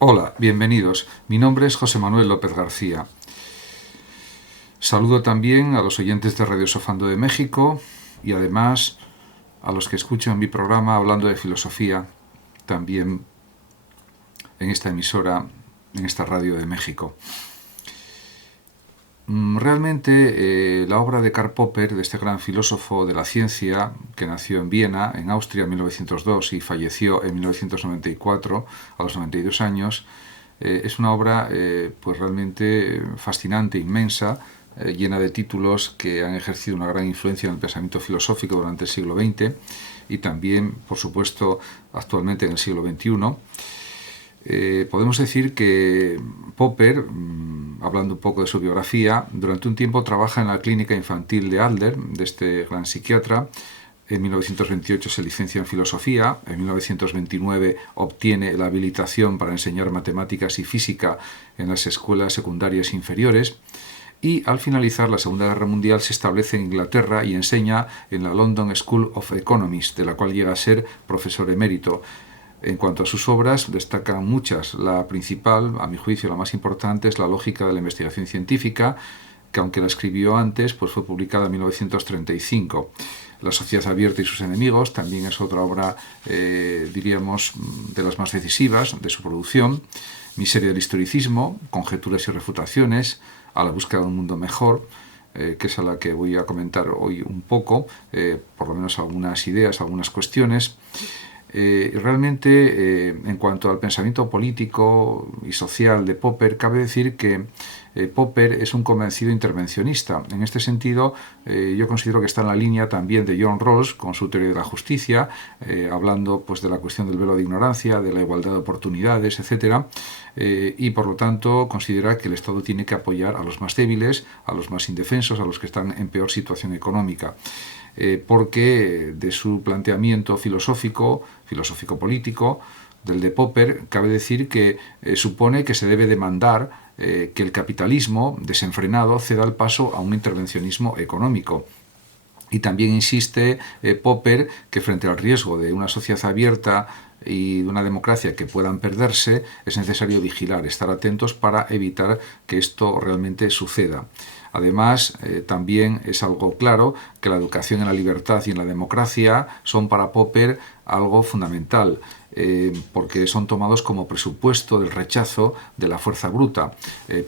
Hola, bienvenidos. Mi nombre es José Manuel López García. Saludo también a los oyentes de Radio Sofando de México y además a los que escuchan mi programa hablando de filosofía, también en esta emisora, en esta radio de México. Realmente la obra de Karl Popper, de este gran filósofo de la ciencia, que nació en Viena, en Austria, en 1902 y falleció en 1994, a los 92 años, es una obra pues realmente fascinante, inmensa, llena de títulos que han ejercido una gran influencia en el pensamiento filosófico durante el siglo XX y también, por supuesto, actualmente en el siglo XXI. Podemos decir que Popper, hablando un poco de su biografía, durante un tiempo trabaja en la clínica infantil de Adler, de este gran psiquiatra. En 1928 se licencia en filosofía, en 1929 obtiene la habilitación para enseñar matemáticas y física en las escuelas secundarias inferiores y al finalizar la Segunda Guerra Mundial se establece en Inglaterra y enseña en la London School of Economics, de la cual llega a ser profesor emérito. En cuanto a sus obras, destacan muchas. La principal, a mi juicio, la más importante, es La lógica de la investigación científica, que aunque la escribió antes, pues fue publicada en 1935. La sociedad abierta y sus enemigos también es otra obra, diríamos, de las más decisivas de su producción. Miseria del historicismo, conjeturas y refutaciones, A la búsqueda de un mundo mejor, que es a la que voy a comentar hoy un poco, por lo menos algunas ideas, algunas cuestiones. Realmente, en cuanto al pensamiento político y social de Popper, cabe decir que Popper es un convencido intervencionista. En este sentido, yo considero que está en la línea también de John Rawls con su teoría de la justicia, hablando pues, de la cuestión del velo de ignorancia, de la igualdad de oportunidades, etc. Y por lo tanto considera que el Estado tiene que apoyar a los más débiles, a los más indefensos, a los que están en peor situación económica. Porque de su planteamiento filosófico-político, del de Popper, cabe decir que supone que se debe demandar que el capitalismo desenfrenado ceda el paso a un intervencionismo económico. Y también insiste Popper que frente al riesgo de una sociedad abierta y de una democracia que puedan perderse, es necesario vigilar, estar atentos para evitar que esto realmente suceda. Además, también es algo claro que la educación en la libertad y en la democracia son para Popper algo fundamental, porque son tomados como presupuesto del rechazo de la fuerza bruta.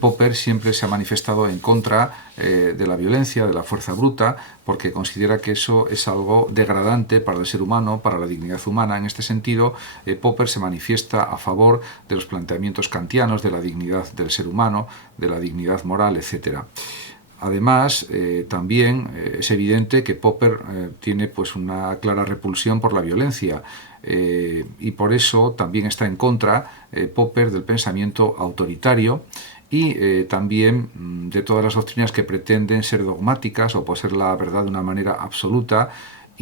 Popper siempre se ha manifestado en contra de la violencia, de la fuerza bruta, porque considera que eso es algo degradante para el ser humano, para la dignidad humana. En este sentido, Popper se manifiesta a favor de los planteamientos kantianos, de la dignidad del ser humano, de la dignidad moral, etc. Además, también es evidente que Popper tiene pues, una clara repulsión por la violencia y por eso también está en contra Popper del pensamiento autoritario y también de todas las doctrinas que pretenden ser dogmáticas o poseer la verdad de una manera absoluta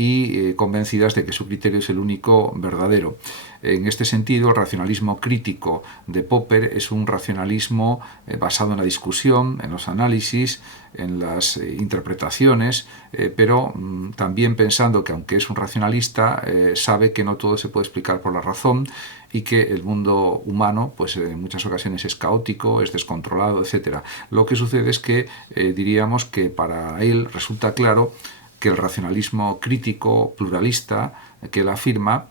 y convencidas de que su criterio es el único verdadero. En este sentido, el racionalismo crítico de Popper es un racionalismo basado en la discusión, en los análisis, en las interpretaciones, pero también pensando que aunque es un racionalista, sabe que no todo se puede explicar por la razón y que el mundo humano pues en muchas ocasiones es caótico, es descontrolado, etc. Lo que sucede es que diríamos que para él resulta claro que el racionalismo crítico pluralista que él afirma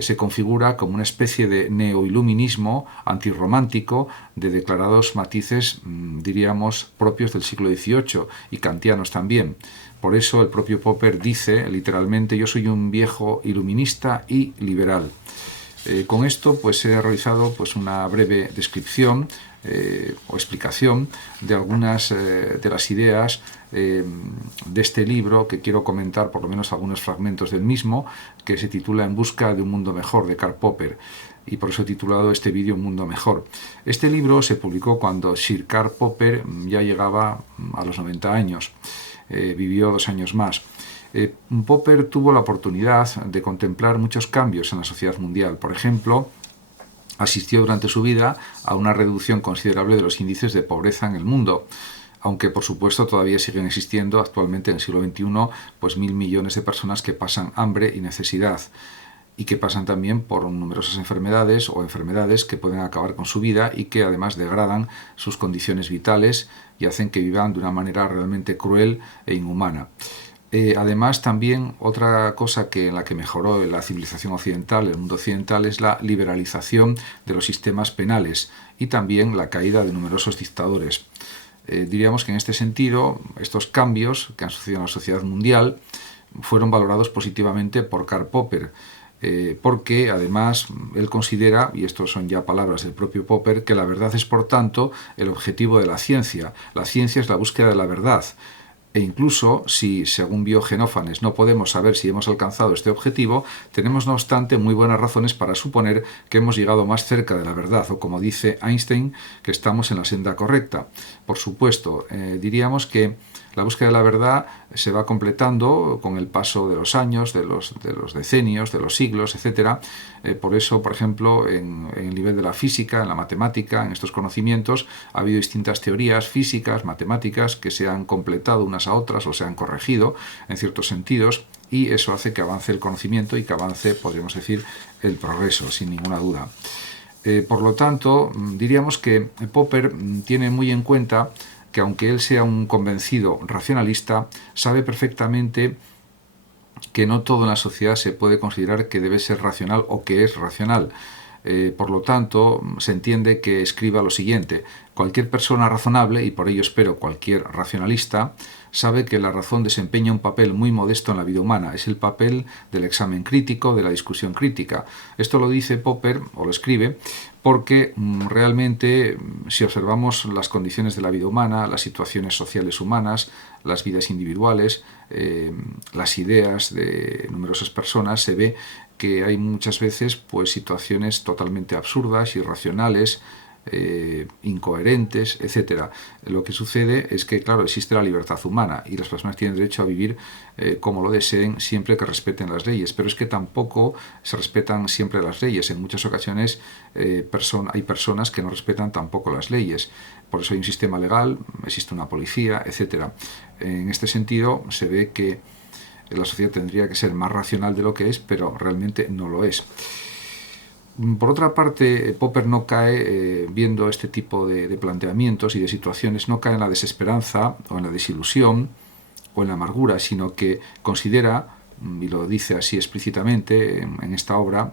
se configura como una especie de neoiluminismo antirromántico de declarados matices, diríamos, propios del siglo XVIII y kantianos también. Por eso el propio Popper dice literalmente: yo soy un viejo iluminista y liberal. Con esto pues he realizado pues, una breve descripción o explicación de algunas de las ideas de este libro, que quiero comentar por lo menos algunos fragmentos del mismo, que se titula En busca de un mundo mejor, de Karl Popper, y por eso he titulado este vídeo Un mundo mejor. Este libro se publicó cuando Sir Karl Popper ya llegaba a los 90 años, vivió 2 años más. Popper tuvo la oportunidad de contemplar muchos cambios en la sociedad mundial. Por ejemplo, asistió durante su vida a una reducción considerable de los índices de pobreza en el mundo, aunque por supuesto todavía siguen existiendo actualmente en el siglo XXI pues 1.000 millones de personas que pasan hambre y necesidad. y que pasan también por numerosas enfermedades o enfermedades que pueden acabar con su vida y que además degradan sus condiciones vitales y hacen que vivan de una manera realmente cruel e inhumana. Además, también otra cosa en la que mejoró la civilización occidental, el mundo occidental, es la liberalización de los sistemas penales y también la caída de numerosos dictadores. Diríamos que en este sentido, estos cambios que han sucedido en la sociedad mundial fueron valorados positivamente por Karl Popper, porque además él considera, y esto son ya palabras del propio Popper, que la verdad es por tanto el objetivo de la ciencia. La ciencia es la búsqueda de la verdad. E incluso si, según vio Genófanes, no podemos saber si hemos alcanzado este objetivo, tenemos no obstante muy buenas razones para suponer que hemos llegado más cerca de la verdad, o como dice Einstein, que estamos en la senda correcta. Por supuesto, diríamos que la búsqueda de la verdad se va completando con el paso de los años, de los decenios, de los siglos, etc. Por eso, por ejemplo, en el nivel de la física, en la matemática, en estos conocimientos, ha habido distintas teorías físicas, matemáticas, que se han completado unas a otras o se han corregido en ciertos sentidos, y eso hace que avance el conocimiento y que avance, podríamos decir, el progreso, sin ninguna duda. Por lo tanto, diríamos que Popper tiene muy en cuenta que aunque él sea un convencido racionalista, sabe perfectamente que no todo en la sociedad se puede considerar que debe ser racional o que es racional. Por lo tanto, se entiende que escriba lo siguiente: cualquier persona razonable, y por ello espero cualquier racionalista, sabe que la razón desempeña un papel muy modesto en la vida humana. Es el papel del examen crítico, de la discusión crítica. Esto lo dice Popper, o lo escribe, porque realmente, si observamos las condiciones de la vida humana, las situaciones sociales humanas, las vidas individuales, las ideas de numerosas personas, se ve que hay muchas veces pues situaciones totalmente absurdas, irracionales, incoherentes, etc. Lo que sucede es que, claro, existe la libertad humana y las personas tienen derecho a vivir como lo deseen, siempre que respeten las leyes, pero es que tampoco se respetan siempre las leyes. En muchas ocasiones hay personas que no respetan tampoco las leyes. Por eso hay un sistema legal, existe una policía, etc. En este sentido, se ve que la sociedad tendría que ser más racional de lo que es, pero realmente no lo es. Por otra parte, Popper no cae, viendo este tipo de planteamientos y de situaciones, no cae en la desesperanza o en la desilusión o en la amargura, sino que considera, y lo dice así explícitamente en esta obra,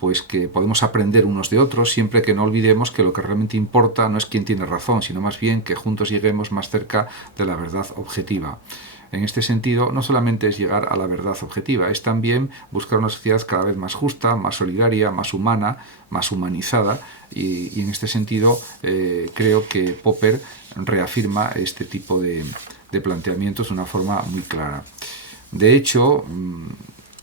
pues que podemos aprender unos de otros, siempre que no olvidemos que lo que realmente importa no es quién tiene razón, sino más bien que juntos lleguemos más cerca de la verdad objetiva. En este sentido, no solamente es llegar a la verdad objetiva, es también buscar una sociedad cada vez más justa, más solidaria, más humana, más humanizada, y en este sentido creo que Popper reafirma este tipo de planteamientos de una forma muy clara. De hecho,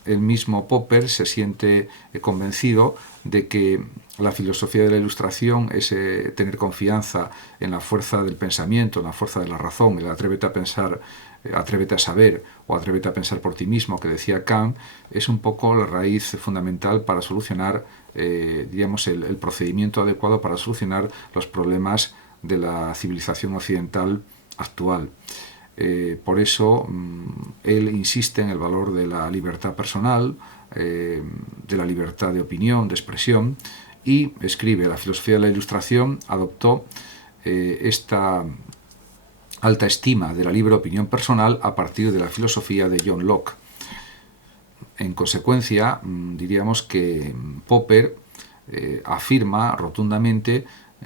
el mismo Popper se siente convencido de que la filosofía de la Ilustración es tener confianza en la fuerza del pensamiento, en la fuerza de la razón, el atrévete a pensar, atrévete a saber o atrévete a pensar por ti mismo, que decía Kant, es un poco la raíz fundamental para solucionar, digamos, el procedimiento adecuado para solucionar los problemas de la civilización occidental actual. Por eso él insiste en el valor de la libertad personal, de la libertad de opinión, de expresión, y escribe: la filosofía de la Ilustración adoptó esta alta estima de la libre opinión personal a partir de la filosofía de John Locke. En consecuencia, diríamos que Popper afirma rotundamente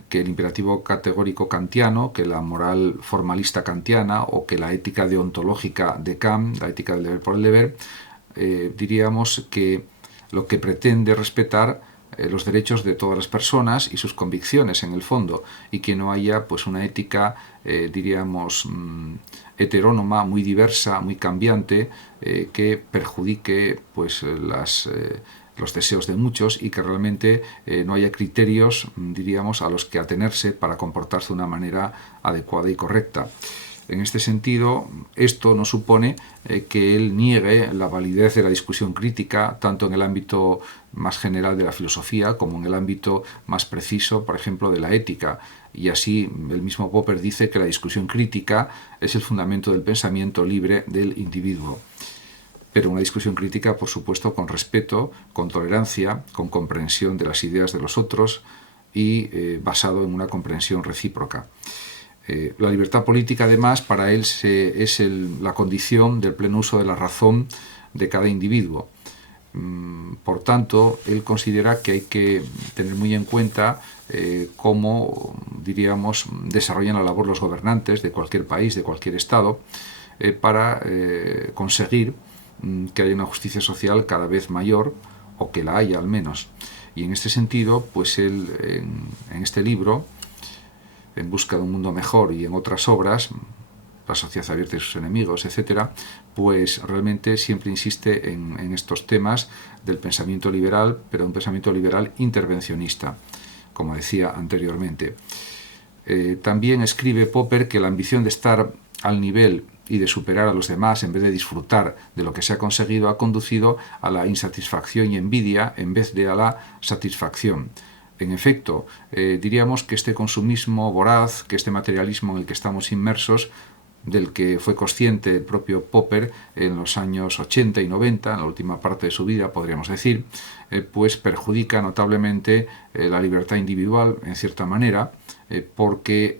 que el imperativo categórico kantiano, que la moral formalista kantiana o que la ética deontológica de Kant, la ética del deber por el deber, diríamos que lo que pretende respetar los derechos de todas las personas y sus convicciones en el fondo, y que no haya pues una ética, diríamos, heterónoma, muy diversa, muy cambiante, que perjudique pues los deseos de muchos y que realmente no haya criterios, diríamos, a los que atenerse para comportarse de una manera adecuada y correcta. En este sentido, esto no supone que él niegue la validez de la discusión crítica, tanto en el ámbito más general de la filosofía como en el ámbito más preciso, por ejemplo, de la ética. Y así, el mismo Popper dice que la discusión crítica es el fundamento del pensamiento libre del individuo. pero una discusión crítica, por supuesto, con respeto, con tolerancia, con comprensión de las ideas de los otros y basado en una comprensión recíproca. La libertad política, además, para él es la condición del pleno uso de la razón de cada individuo. Por tanto, él considera que hay que tener muy en cuenta cómo, diríamos, desarrollan la labor los gobernantes de cualquier país, de cualquier estado, para conseguir que haya una justicia social cada vez mayor, o que la haya al menos. Y en este sentido, pues él, en este libro, En busca de un mundo mejor, y en otras obras, La sociedad abierta y sus enemigos, etc., pues realmente siempre insiste en estos temas del pensamiento liberal, pero un pensamiento liberal intervencionista, como decía anteriormente. También escribe Popper que la ambición de estar al nivel y de superar a los demás en vez de disfrutar de lo que se ha conseguido ha conducido a la insatisfacción y envidia en vez de a la satisfacción. En efecto, diríamos que este consumismo voraz, que este materialismo en el que estamos inmersos, del que fue consciente el propio Popper en los años 80 y 90, en la última parte de su vida, podríamos decir, pues perjudica notablemente la libertad individual, en cierta manera, porque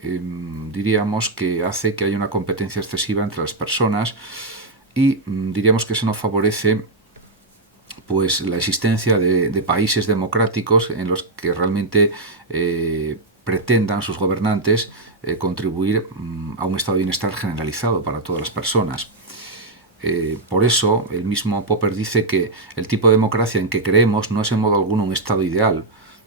diríamos que hace que haya una competencia excesiva entre las personas y diríamos que eso no favorece pues la existencia de países democráticos en los que realmente pretendan sus gobernantes contribuir a un estado de bienestar generalizado para todas las personas. Por eso, el mismo Popper dice que el tipo de democracia en que creemos no es en modo alguno un estado ideal.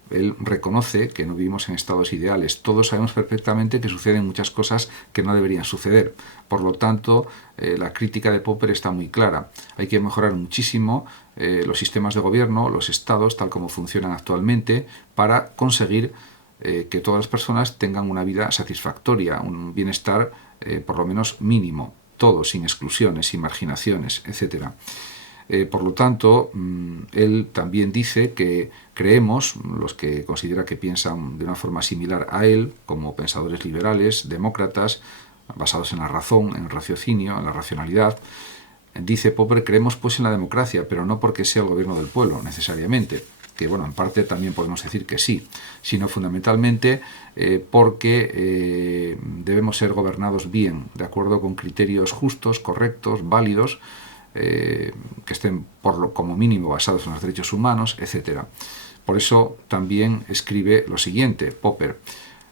Él reconoce que no vivimos en estados ideales. Todos sabemos perfectamente que suceden muchas cosas que no deberían suceder. Por lo tanto, la crítica de Popper está muy clara. Hay que mejorar muchísimo los sistemas de gobierno, los estados, tal como funcionan actualmente, para conseguir que todas las personas tengan una vida satisfactoria, un bienestar por lo menos mínimo, todos, sin exclusiones, sin marginaciones, etc. Por lo tanto, él también dice que creemos, los que considera que piensan de una forma similar a él, como pensadores liberales, demócratas, basados en la razón, en el raciocinio, en la racionalidad, dice Popper, creemos pues en la democracia, pero no porque sea el gobierno del pueblo, necesariamente, que bueno, en parte también podemos decir que sí, sino fundamentalmente porque debemos ser gobernados bien, de acuerdo con criterios justos, correctos, válidos, que estén como mínimo basados en los derechos humanos, etc. Por eso también escribe lo siguiente, Popper: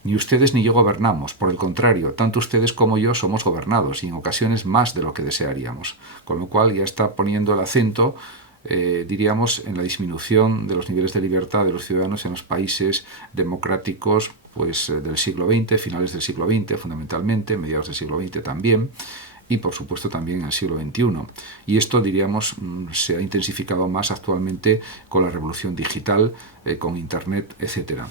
ni ustedes ni yo gobernamos, por el contrario, tanto ustedes como yo somos gobernados, y en ocasiones más de lo que desearíamos. Con lo cual ya está poniendo el acento, diríamos, en la disminución de los niveles de libertad de los ciudadanos en los países democráticos pues, del siglo XX, finales del siglo XX fundamentalmente, mediados del siglo XX también, y por supuesto también en el siglo XXI. Y esto, diríamos, se ha intensificado más actualmente con la revolución digital, con Internet, etc.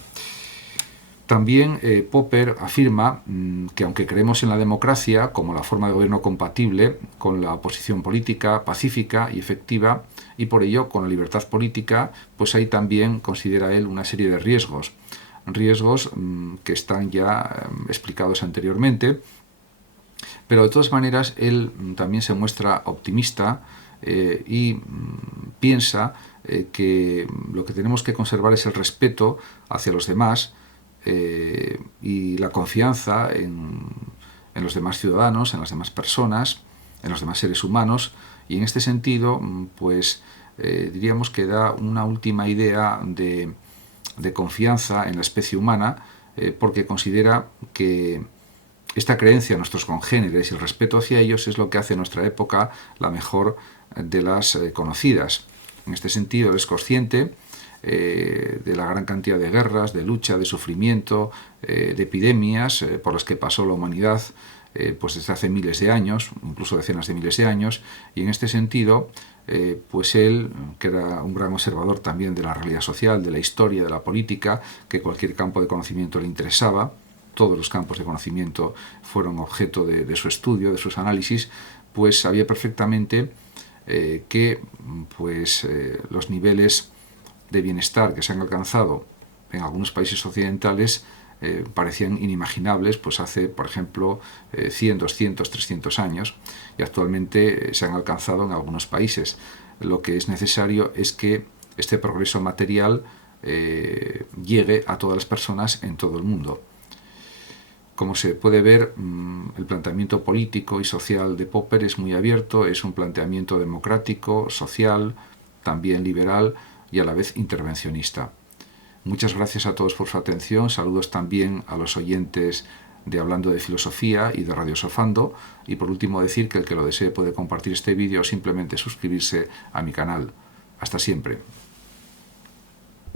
También Popper afirma que aunque creemos en la democracia como la forma de gobierno compatible con la oposición política, pacífica y efectiva, y por ello con la libertad política, pues hay también, considera él, una serie de riesgos. Riesgos que están ya explicados anteriormente, pero de todas maneras él también se muestra optimista y piensa que lo que tenemos que conservar es el respeto hacia los demás y la confianza en los demás ciudadanos, en las demás personas, en los demás seres humanos, y en este sentido pues diríamos que da una última idea de confianza en la especie humana, porque considera que esta creencia en nuestros congéneres y el respeto hacia ellos es lo que hace de nuestra época la mejor de las conocidas. En este sentido, él es consciente de la gran cantidad de guerras, de lucha, de sufrimiento, de epidemias por las que pasó la humanidad pues desde hace miles de años, incluso decenas de miles de años, y en este sentido, pues él, que era un gran observador también de la realidad social, de la historia, de la política, que cualquier campo de conocimiento le interesaba, todos los campos de conocimiento fueron objeto de su estudio, de sus análisis, pues sabía perfectamente que pues, los niveles de bienestar que se han alcanzado en algunos países occidentales parecían inimaginables pues hace, por ejemplo, 100, 200, 300 años, y actualmente se han alcanzado en algunos países. Lo que es necesario es que este progreso material llegue a todas las personas en todo el mundo. Como se puede ver, el planteamiento político y social de Popper es muy abierto, es un planteamiento democrático, social, también liberal y a la vez intervencionista. Muchas gracias a todos por su atención, saludos también a los oyentes de Hablando de Filosofía y de Radio Sofando, y por último decir que el que lo desee puede compartir este vídeo o simplemente suscribirse a mi canal. Hasta siempre.